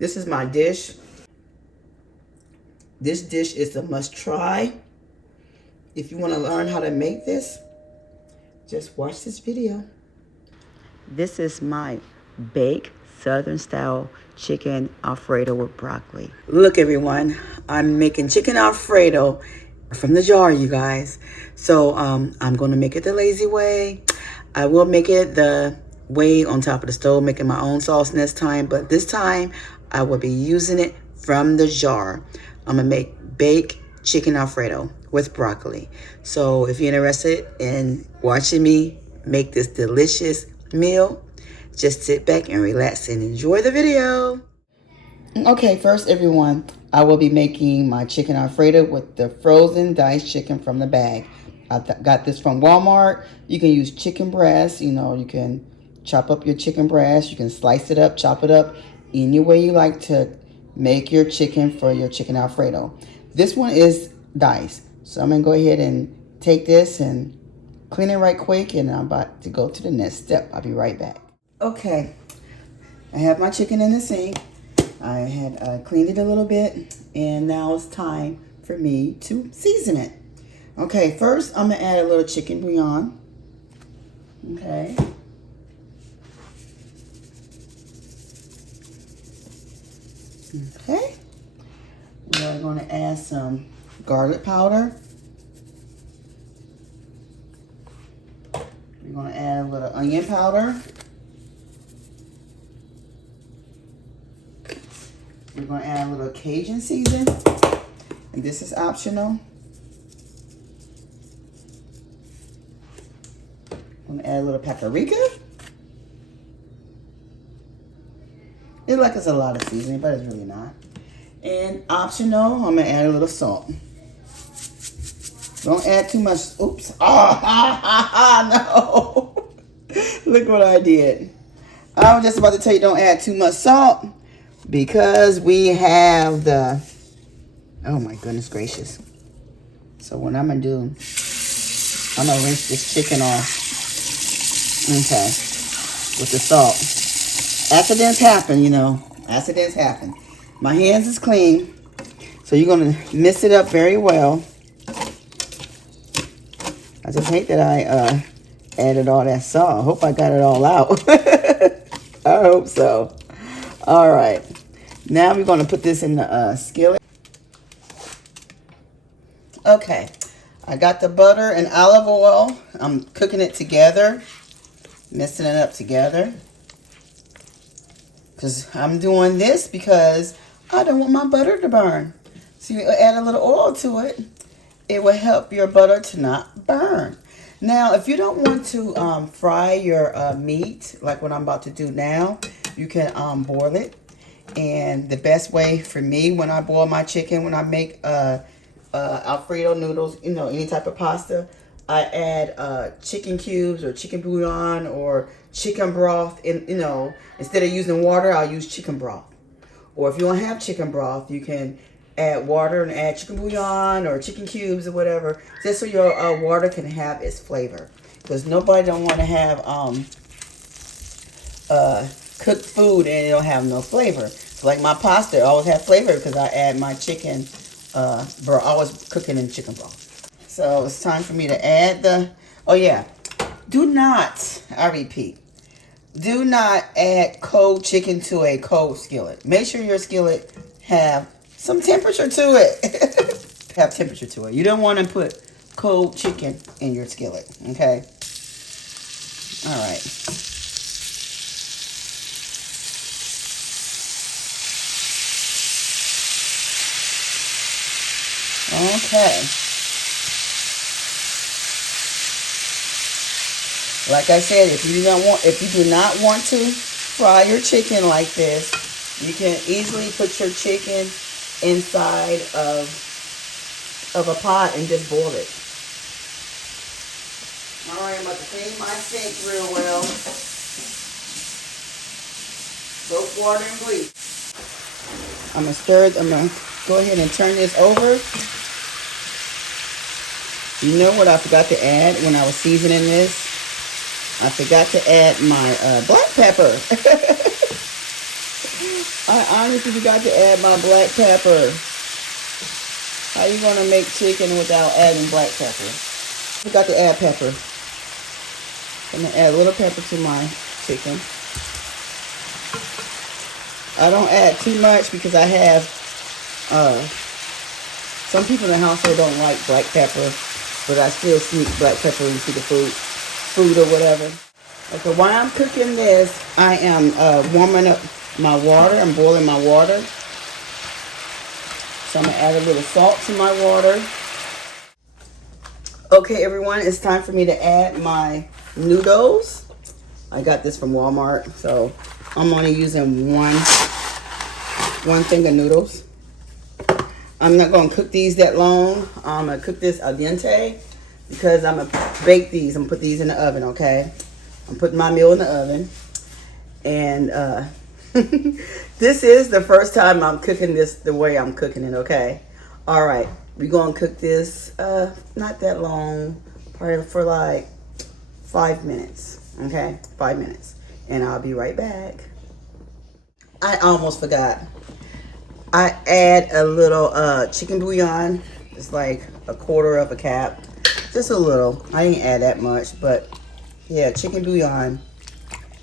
This is my dish. This dish is a must try. If you want to learn how to make this, just watch this video. This is my baked Southern style chicken Alfredo with broccoli. Look everyone, I'm making chicken Alfredo from the jar, you guys. So I'm going to make it the lazy way. I will make it the way on top of the stove, making my own sauce next time. But this time I will be using it from the jar. I'm going to make baked chicken Alfredo with broccoli. So if you're interested in watching me make this delicious meal, just sit back and relax and enjoy the video. Okay, first everyone, I will be making my chicken Alfredo with the frozen diced chicken from the bag. I got this from Walmart. You can use chicken breast. You know, you can chop up your chicken breast. You can slice it up, chop it up, any way you like to make your chicken for your chicken Alfredo. This one is diced. So I'm going to go ahead and take this and clean it right quick, and I'm about to go to the next step. I'll be right back. Okay, I have my chicken in the sink. I had cleaned it a little bit, and now it's time for me to season it. Okay, first I'm gonna add a little chicken bouillon. Okay. Okay. We're gonna add some garlic powder. We're gonna add a little onion powder. We're going to add a little Cajun season, and this is optional. I'm going to add a little paprika. It's like it's a lot of seasoning, but it's really not. And optional, I'm going to add a little salt. Don't add too much. Oops. Oh, no. Look what I did. I was just about to tell you don't add too much salt, because we have the, oh my goodness gracious. So what I'm going to do, I'm going to rinse this chicken off. Okay. With the salt. Accidents happen, you know. Accidents happen. My hands is clean. So you're going to mix it up very well. I just hate that I added all that salt. I hope I got it all out. I hope so. All right. Now we're going to put this in the skillet. Okay. I got the butter and olive oil. I'm cooking it together. Mixing it up together. Because I'm doing this because I don't want my butter to burn. So you add a little oil to it. It will help your butter to not burn. Now, if you don't want to fry your meat, like what I'm about to do now, you can boil it. And the best way for me when I boil my chicken, when I make Alfredo noodles, you know, any type of pasta, I add chicken cubes or chicken bouillon or chicken broth. And, you know, instead of using water, I'll use chicken broth. Or if you don't have chicken broth, you can add water and add chicken bouillon or chicken cubes or whatever, just so your water can have its flavor. Because nobody don't want to have cooked food and it'll have no flavor. So like my pasta always have flavor because I add my chicken broth. I was cooking in chicken broth. So it's time for me to add the, oh yeah, do not, I repeat, do not add cold chicken to a cold skillet. Make sure your skillet have some temperature to it. Have temperature to it. You don't want to put cold chicken in your skillet, okay? All right. Okay. Like I said, if you do not want to fry your chicken like this, you can easily put your chicken inside of a pot and just boil it. All right, I'm about to clean my sink real well. Soap, water, and bleach. I'm gonna go ahead and turn this over. You know what I forgot to add when I was seasoning this? I forgot to add my black pepper. I honestly forgot to add my black pepper. How you gonna make chicken without adding black pepper? Forgot to add pepper. I'm gonna add a little pepper to my chicken. I don't add too much because I have some people in the household don't like black pepper, but I still sneak black pepper into the food or whatever. Okay, while I'm cooking this, I am warming up my water. I'm boiling my water. So I'm going to add a little salt to my water. Okay, everyone, it's time for me to add my noodles. I got this from Walmart, so I'm only using one thing of noodles. I'm not going to cook these that long. I'm going to cook this al dente because I'm going to bake these. I'm going to put these in the oven, okay? I'm putting my meal in the oven. And this is the first time I'm cooking this the way I'm cooking it, okay? All right, we're going to cook this not that long, probably for like 5 minutes, okay? 5 minutes. And I'll be right back. I almost forgot. I add a little chicken bouillon. It's like a quarter of a cup. Just a little. I didn't add that much, but yeah, chicken bouillon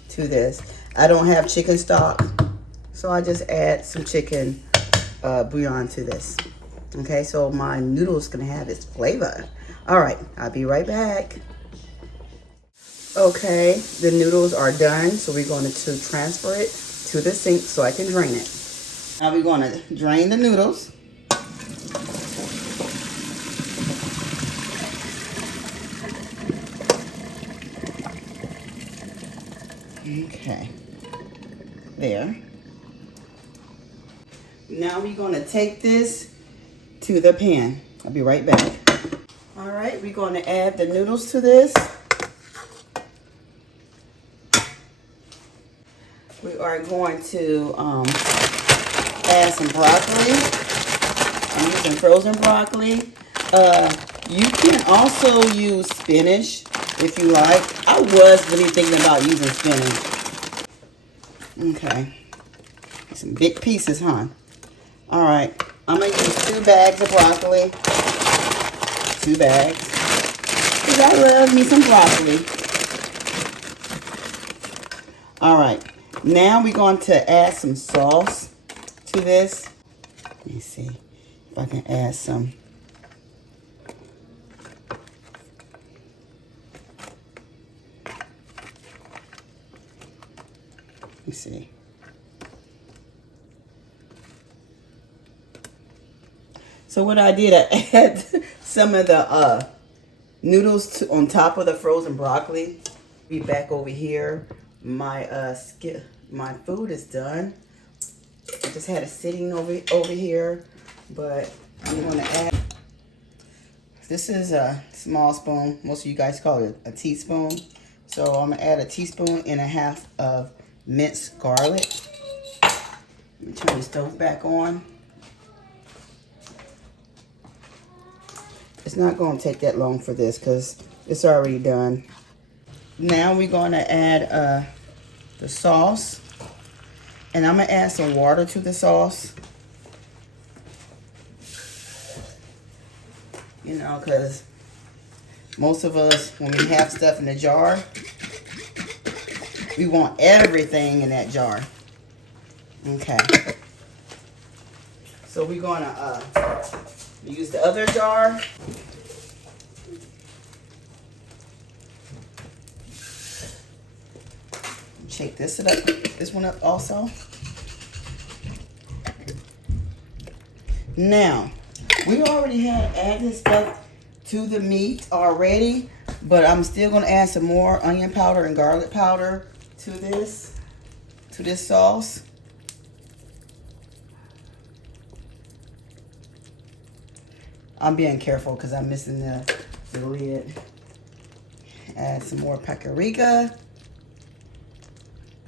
to this. I don't have chicken stock, so I just add some chicken bouillon to this. Okay, so my noodles gonna have its flavor. All right, I'll be right back. Okay, the noodles are done, so we're going to transfer it to the sink so I can drain it. Now we're going to drain the noodles. Okay, there. Now we're going to take this to the pan. I'll be right back. All right, we're going to add the noodles to this. We are going to add some broccoli. I'm using frozen broccoli. You can also use spinach if you like. I was really thinking about using spinach. Okay. Some big pieces, huh? All right. I'm going to use 2 bags of broccoli. 2 bags. Because I love me some broccoli. All right. Now we're going to add some sauce to this. Let me see if I can add some. Let me see. So what I did, I add some of the noodles on top of the frozen broccoli. Be back over here. My food is done. I just had it sitting over here, but I'm going to add. This is a small spoon. Most of you guys call it a teaspoon. So I'm going to add 1.5 teaspoons of minced garlic. Let me turn the stove back on. It's not going to take that long for this because it's already done. Now we're going to add the sauce. And I'm going to add some water to the sauce. You know, because most of us, when we have stuff in the jar, we want everything in that jar. Okay. So we're going to use the other jar. Shake this one up also. Now, we already had added stuff to the meat already, but I'm still going to add some more onion powder and garlic powder to this sauce. I'm being careful because I'm missing the lid. Add some more paprika.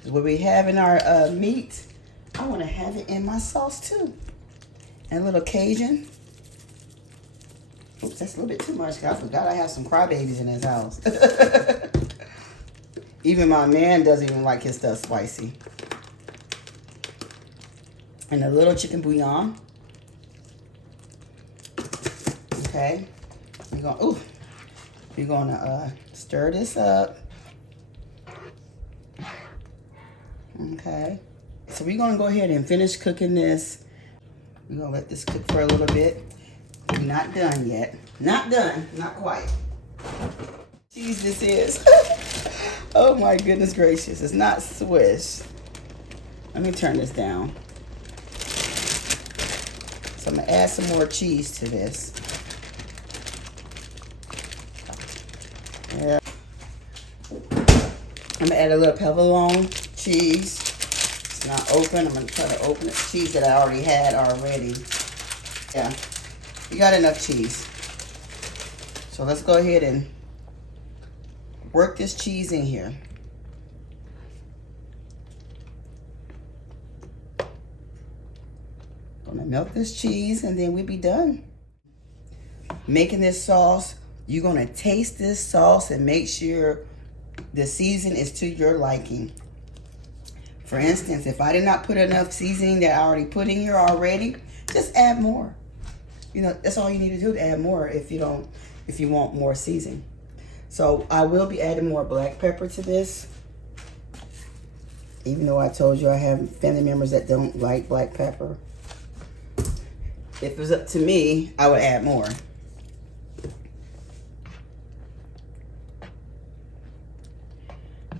What we have in our meat, I want to have it in my sauce too. And a little Cajun. Oops, that's a little bit too much. I forgot I have some crybabies in his house. Even my man doesn't even like his stuff spicy. and a little chicken bouillon. Okay, we're gonna stir this up. Okay, so we're gonna go ahead and finish cooking this. We're gonna let this cook for a little bit. We're not done yet. Not done, not quite. Cheese this is. Oh my goodness gracious, it's not Swiss. Let me turn this down. So I'm gonna add some more cheese to this. Yeah. I'm gonna add a little provolone cheese. It's not open. I'm gonna try to open it. Cheese that I already had already. Yeah, you got enough cheese. So let's go ahead and work this cheese in here. Gonna melt this cheese and then we'll be done. Making this sauce, you're gonna taste this sauce and make sure the season is to your liking. For instance, if I did not put enough seasoning that I already put in here already, just add more. You know, that's all you need to do, to add more if you want more seasoning. So I will be adding more black pepper to this. Even though I told you I have family members that don't like black pepper. If it was up to me, I would add more.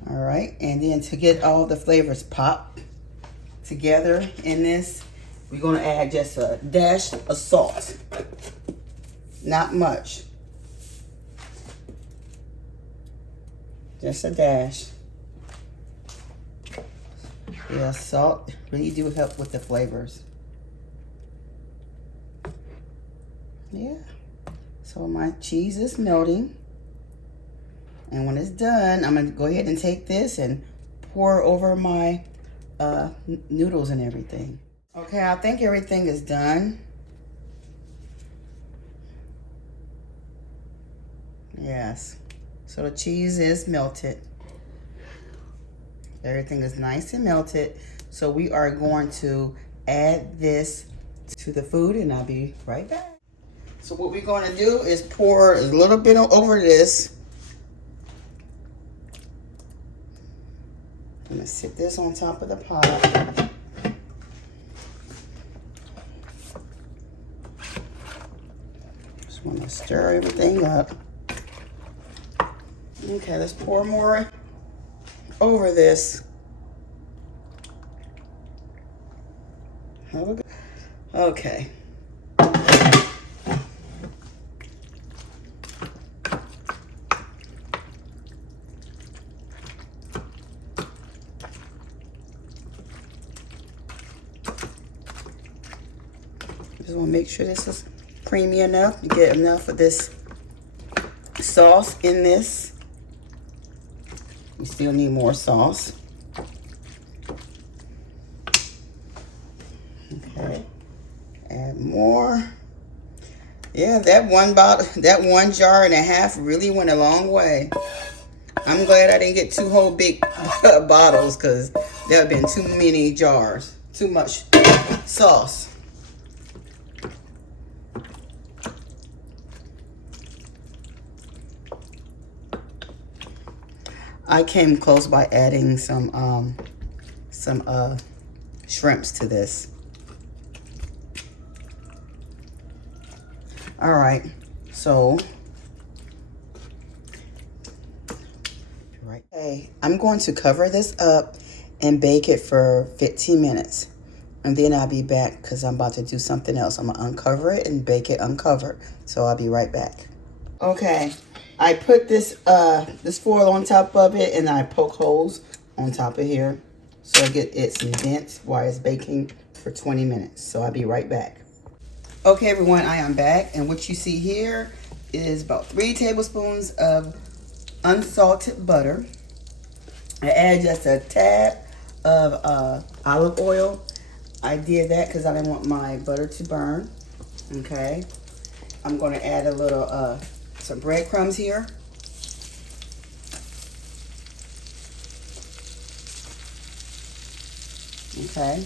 All right, and then to get all the flavors pop together in this, we're gonna add just a dash of salt. Not much. Just a dash. Yeah, salt really do help with the flavors. Yeah. So my cheese is melting. And when it's done, I'm gonna go ahead and take this and pour over my noodles and everything. Okay, I think everything is done. Yes. So the cheese is melted. Everything is nice and melted. So we are going to add this to the food and I'll be right back. So what we're going to do is pour a little bit over this. I'm going to sit this on top of the pot. Just want to stir everything up. Okay, let's pour more over this. Okay. Just want to make sure this is creamy enough. You get enough of this sauce in this. We still need more sauce. Okay, add more. Yeah, that one jar and a half really went a long way. I'm glad I didn't get two whole big bottles because there have been too many jars, too much sauce. I came close by adding some shrimps to this. All right, so okay, I'm going to cover this up and bake it for 15 minutes. And then I'll be back because I'm about to do something else. I'm gonna uncover it and bake it uncovered. So I'll be right back. Okay, I put this this foil on top of it and I poke holes on top of here so I get it some vents while it's baking for 20 minutes. So I'll be right back. Okay, everyone, I am back, and what you see here is about 3 tablespoons of unsalted butter. I add just a tad of olive oil. I did that because I didn't want my butter to burn. Okay, I'm going to add a little some breadcrumbs here. Okay,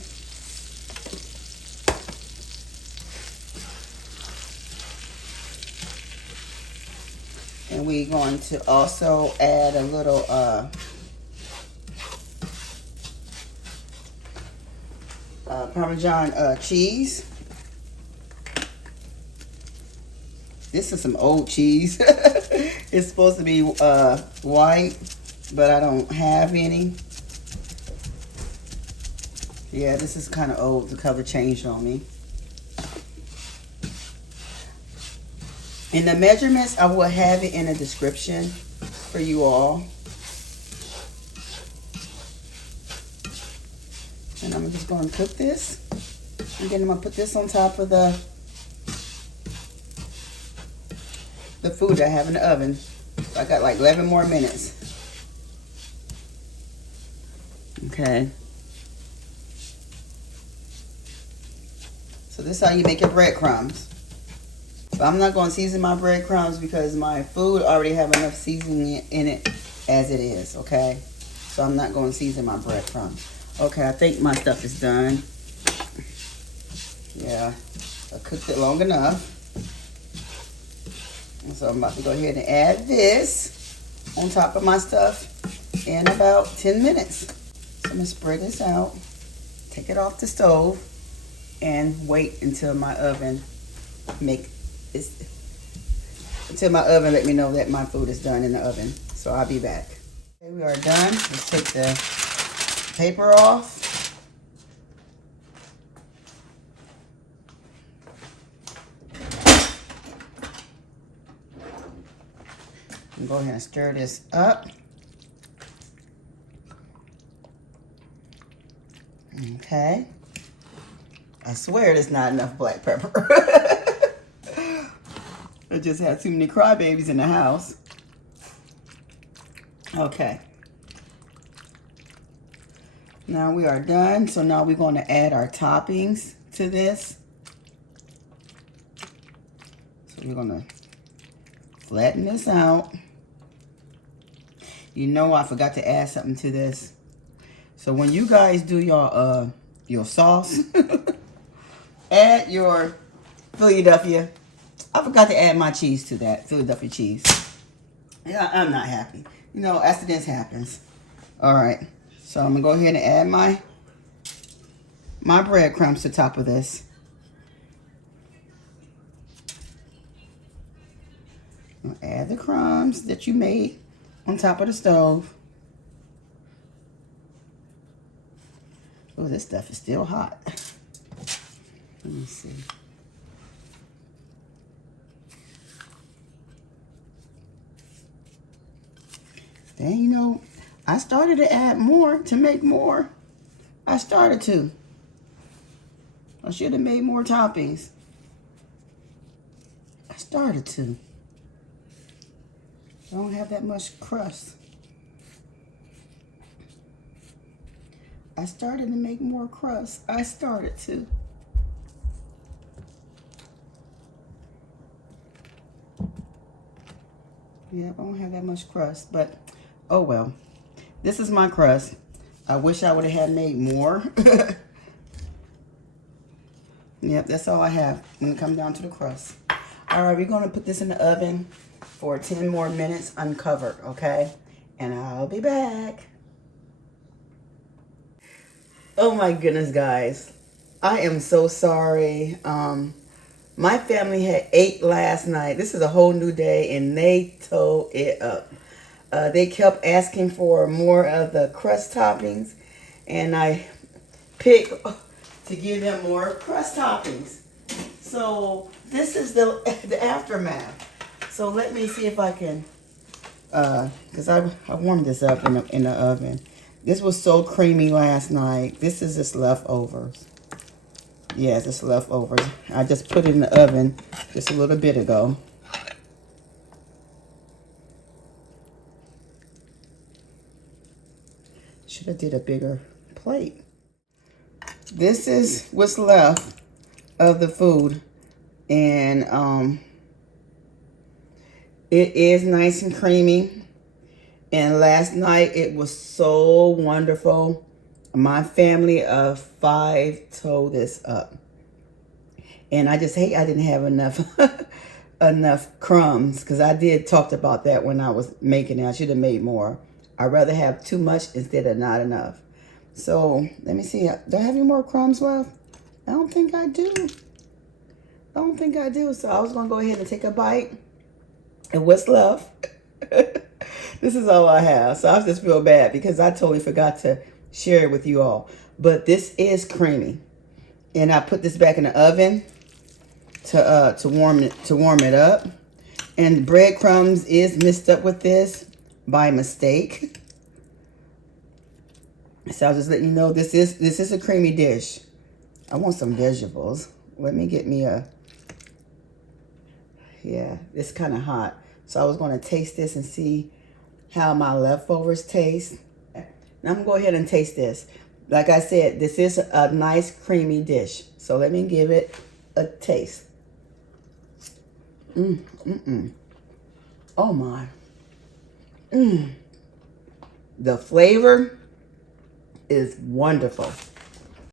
And we're going to also add a little Parmesan cheese. This is some old cheese. It's supposed to be white, but I don't have any. Yeah, this is kind of old. The color changed on me. And the measurements, I will have it in the description for you all. And I'm just going to cook this. And then I'm going to put this on top of the food I have in the oven. So I got like 11 more minutes. Okay. So this is how you make your breadcrumbs. But I'm not going to season my breadcrumbs because my food already have enough seasoning in it as it is, okay? So I'm not going to season my breadcrumbs. Okay, I think my stuff is done. Yeah, I cooked it long enough. And so I'm about to go ahead and add this on top of my stuff in about 10 minutes. So I'm going to spread this out, take it off the stove, and wait until my oven let me know that my food is done in the oven. So I'll be back. Okay, we are done. Let's take the paper off. And go ahead and stir this up. Okay. I swear there's not enough black pepper. I just had too many crybabies in the house. Okay. Now we are done. So now we're going to add our toppings to this. So we're going to flatten this out. You know, I forgot to add something to this. So when you guys do your sauce, add your Philadelphia. I forgot to add my cheese to that, Philadelphia cheese. Yeah, I'm not happy. You know, accidents happens. All right, so I'm gonna go ahead and add my breadcrumbs to the top of this. I'm gonna add the crumbs that you made on top of the stove. Oh, this stuff is still hot. Let me see. Then, you know, I started to add more to make more. I started to. I should have made more toppings. I started to. I don't have that much crust. I started to make more crust. I started to. Yeah, I don't have that much crust, but oh well. This is my crust. I wish I would have had made more. Yep, that's all I have when it comes down to the crust. All right, we're going to put this in the oven for 10 more minutes uncovered, okay? And I'll be back. Oh my goodness, guys. I am so sorry. My family had ate last night. This is a whole new day, and they tore it up. They kept asking for more of the crust toppings, and I picked to give them more crust toppings. So this is the aftermath. So let me see if I can, because I warmed this up in the oven. This was so creamy last night. This is just leftovers. Yes, it's leftovers. I just put it in the oven just a little bit ago. Should have did a bigger plate. This is what's left of the food. And it is nice and creamy. And last night it was so wonderful. My family of 5 tore this up. And I just hate I didn't have enough enough crumbs, because I did talk about that when I was making it. I should have made more. I'd rather have too much instead of not enough. So let me see. Do I have any more crumbs left? I don't think I do. I don't think I do. So I was going to go ahead and take a bite. And what's left? This is all I have. So I just feel bad because I totally forgot to share it with you all. But this is creamy. And I put this back in the oven to warm it up. And breadcrumbs is mixed up with this by mistake. So I'll just let you know this is a creamy dish. I want some vegetables. Let me get me a, yeah, it's kind of hot. So I was going to taste this and see how my leftovers taste. Now I'm going to go ahead and taste this. Like I said, this is a nice creamy dish. So let me give it a taste. Oh my. The flavor is wonderful.